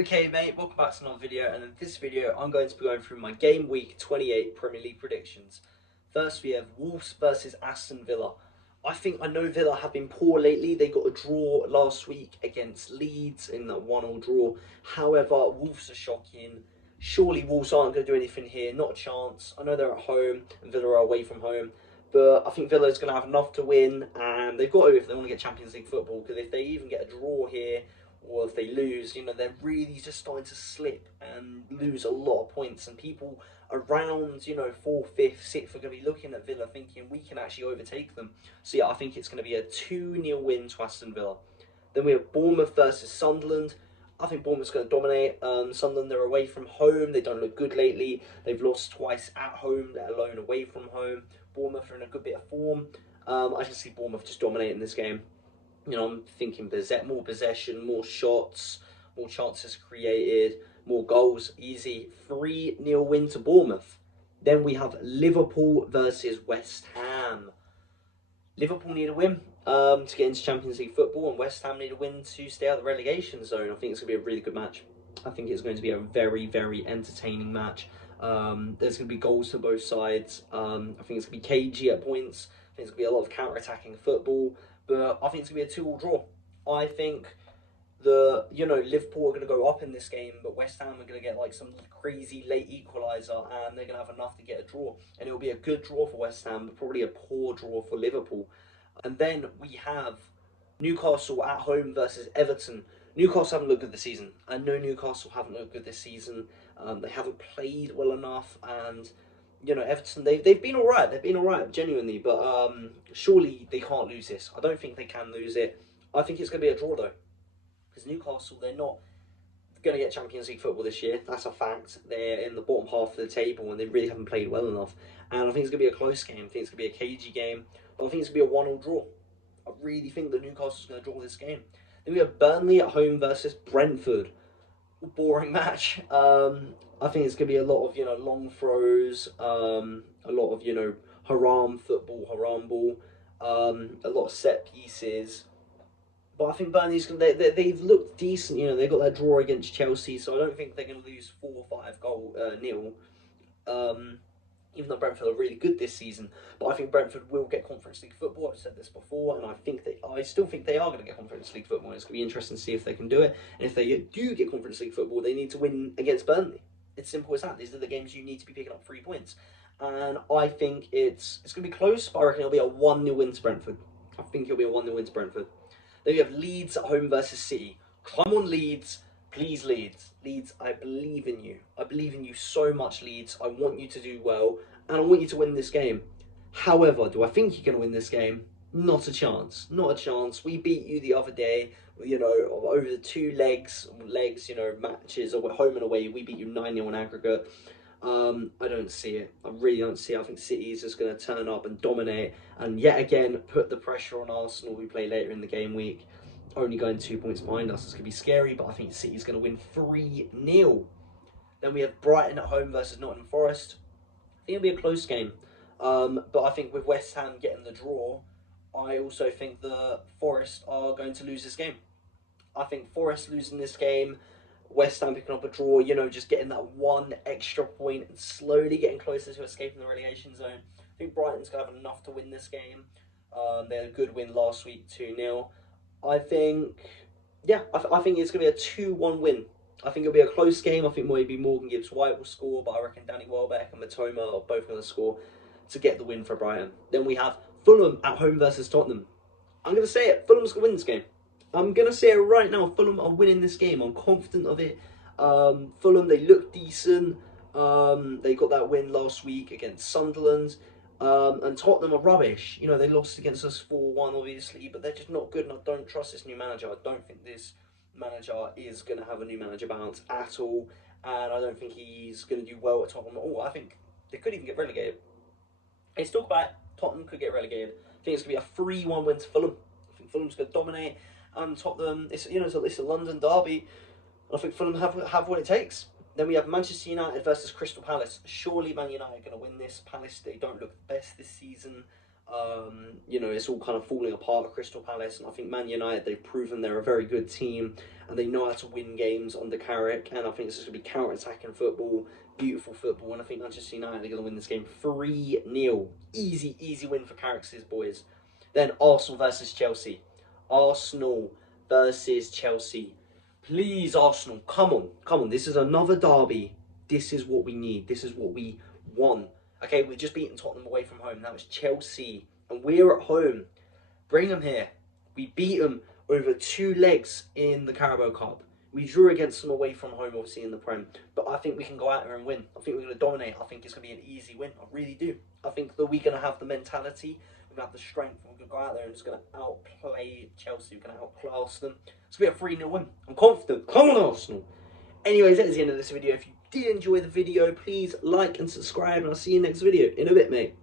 Okay mate, welcome back to another video, and in this video I'm going to be going through my Game Week 28 Premier League predictions. First we have Wolves versus Aston Villa. I know Villa have been poor lately. They got a draw last week against Leeds in that 1-1 draw. However, Wolves are shocking. Surely Wolves aren't going to do anything here, not a chance. I know they're at home and Villa are away from home, but I think Villa is going to have enough to win, and they've got to if they want to get Champions League football, because if they even get a draw here, or if they lose, they're really just starting to slip and lose a lot of points. And people around, 4th, 5th, 6th are going to be looking at Villa thinking we can actually overtake them. So yeah, I think it's going to be a 2-0 win to Aston Villa. Then we have Bournemouth versus Sunderland. I think Bournemouth's going to dominate. Sunderland, they're away from home. They don't look good lately. They've lost twice at home, let alone away from home. Bournemouth are in a good bit of form. I can see Bournemouth just dominating this game. I'm thinking more possession, more shots, more chances created, more goals, easy. 3-0 win to Bournemouth. Then we have Liverpool versus West Ham. Liverpool need a win to get into Champions League football, and West Ham need a win to stay out of the relegation zone. I think it's going to be a really good match. I think it's going to be a very, very entertaining match. There's going to be goals to both sides. I think it's going to be cagey at points. I think it's going to be a lot of counter-attacking football. But I think it's going to be a 2-2 draw. I think Liverpool are going to go up in this game, but West Ham are going to get like some crazy late equaliser, and they're going to have enough to get a draw. And it'll be a good draw for West Ham, but probably a poor draw for Liverpool. And then we have Newcastle at home versus Everton. Newcastle haven't looked good this season. I know Newcastle haven't looked good this season. They haven't played well enough, and Everton, they've been all right. They've been all right, genuinely. But surely they can't lose this. I don't think they can lose it. I think it's going to be a draw, though. Because Newcastle, they're not going to get Champions League football this year. That's a fact. They're in the bottom half of the table, and they really haven't played well enough. And I think it's going to be a close game. I think it's going to be a cagey game. But I think it's going to be a 1-1 draw. I really think that Newcastle's going to draw this game. Then we have Burnley at home versus Brentford. Boring match. I think it's going to be a lot of, long throws, a lot of, haram football, haram ball, a lot of set pieces. But I think Burnley's they've looked decent, they got that draw against Chelsea, so I don't think they're going to lose 4 or 5 nil. Even though Brentford are really good this season, but I think Brentford will get Conference League football. I've said this before, and I still think they are going to get Conference League football. It's going to be interesting to see if they can do it. And if they do get Conference League football, they need to win against Burnley. It's simple as that. These are the games you need to be picking up 3 points, and I think it's going to be close. But I reckon it'll be a 1-0 win to Brentford. I think it'll be a 1-0 win to Brentford. Then you have Leeds at home versus City. Come on, Leeds. Please, Leeds. Leeds, I believe in you. I believe in you so much, Leeds. I want you to do well, and I want you to win this game. However, do I think you're going to win this game? Not a chance. Not a chance. We beat you the other day, over the 2 legs, matches, or home and away. We beat you 9-0 in aggregate. I don't see it. I really don't see it. I think City is just going to turn up and dominate, and yet again put the pressure on Arsenal, who play later in the game week. Only going 2 points behind us. It's going to be scary, but I think City's going to win 3-0. Then we have Brighton at home versus Nottingham Forest. I think it'll be a close game. But I think with West Ham getting the draw, I also think the Forest are going to lose this game. I think Forest losing this game, West Ham picking up a draw, just getting that 1 extra point and slowly getting closer to escaping the relegation zone. I think Brighton's going to have enough to win this game. They had a good win last week, 2-0. I think it's going to be a 2-1 win. I think it'll be a close game. I think maybe Morgan Gibbs-White will score, but I reckon Danny Welbeck and Matoma are both going to score to get the win for Brighton. Then we have Fulham at home versus Tottenham. I'm going to say it. Fulham's going to win this game. I'm going to say it right now. Fulham are winning this game. I'm confident of it. Fulham, they look decent. They got that win last week against Sunderland. And Tottenham are rubbish. They lost against us 4-1, obviously, but they're just not good, and I don't trust this new manager. I don't think this manager is going to have a new manager bounce at all, and I don't think he's going to do well at Tottenham at all. I think they could even get relegated. Let's talk about Tottenham could get relegated. I think it's going to be a 3-1 win to Fulham. I think Fulham's going to dominate, and Tottenham, it's a London derby, and I think Fulham have what it takes. Then we have Manchester United versus Crystal Palace. Surely Man United are going to win this. Palace, they don't look the best this season. It's all kind of falling apart at Crystal Palace. And I think Man United, they've proven they're a very good team. and they know how to win games under Carrick, and I think this is going to be counter-attacking football, beautiful football, and I think Manchester United are going to win this game 3-0. Easy win for Carrick's boys. Then Arsenal versus Chelsea. Arsenal versus Chelsea. Please, Arsenal, come on. This is another derby. This is what we need. This is what we want. Okay, we've just beaten Tottenham away from home. That was Chelsea, and we're at home. Bring them here. We beat them over 2 legs in the Carabao Cup. We drew against them away from home, obviously, in the Prem. But I think we can go out there and win. I think we're going to dominate. I think it's going to be an easy win. I really do. I think that we're going to have the mentality. We're going to have the strength. We're going to go out there and just going to outplay Chelsea. We're going to outclass them. It's going to be a 3-0 win. I'm confident. Come on, Arsenal. Anyways, that is the end of this video. If you did enjoy the video, please like and subscribe. And I'll see you next video in a bit, mate.